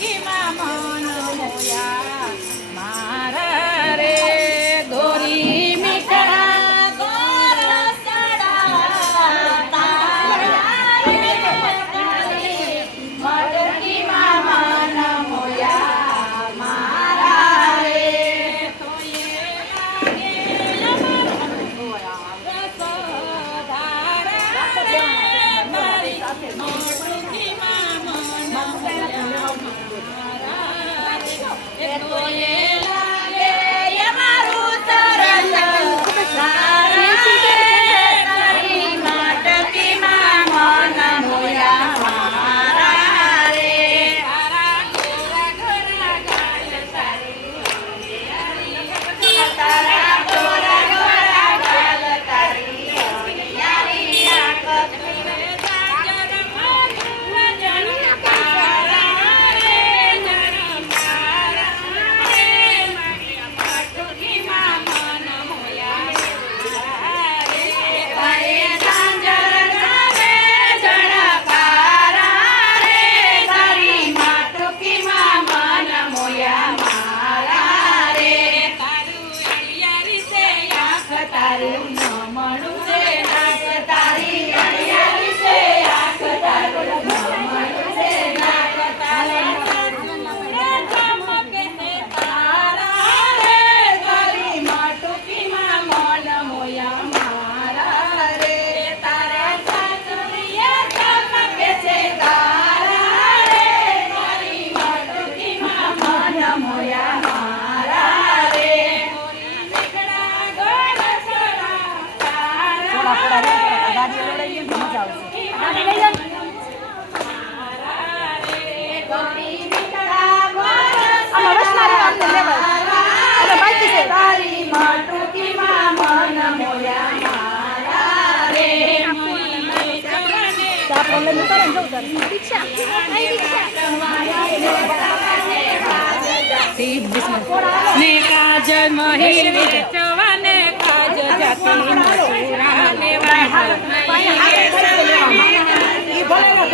ಮಾಮಾ ને કાજ મહિર વેચવાને કાજ જાતિ મસુરા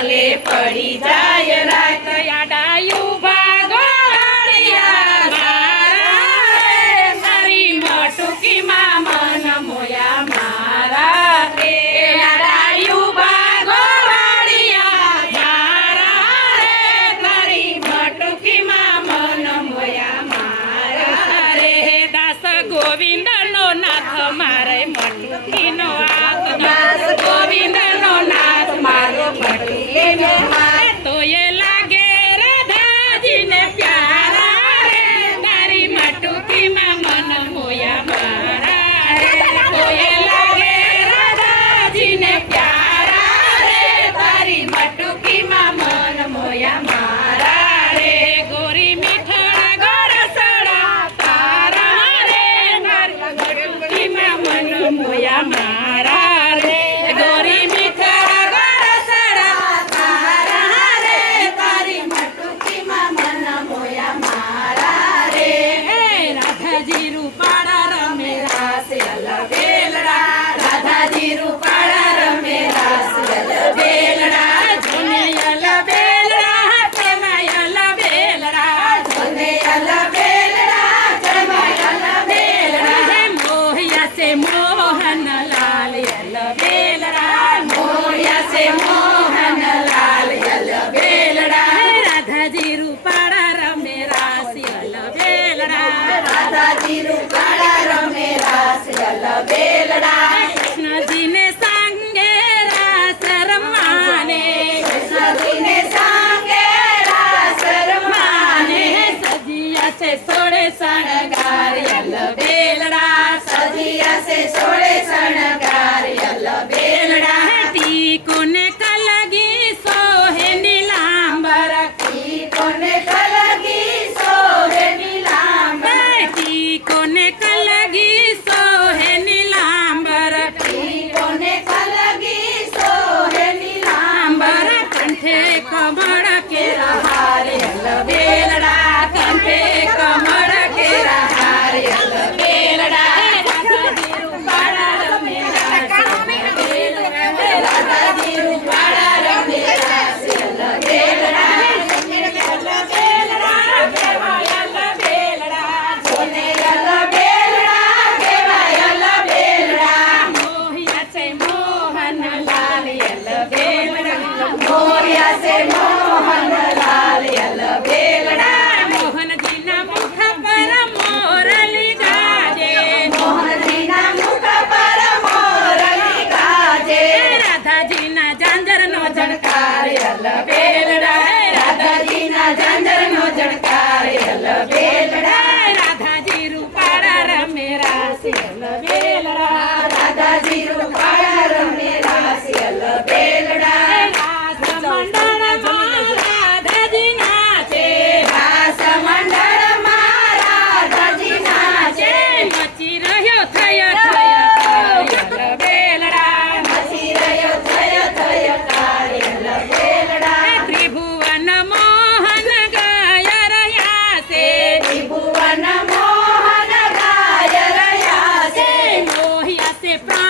ગલે પડી જાય રાત. યાડાયું Yeah. ચલ બેલડા કૃષ્ણજીને Happy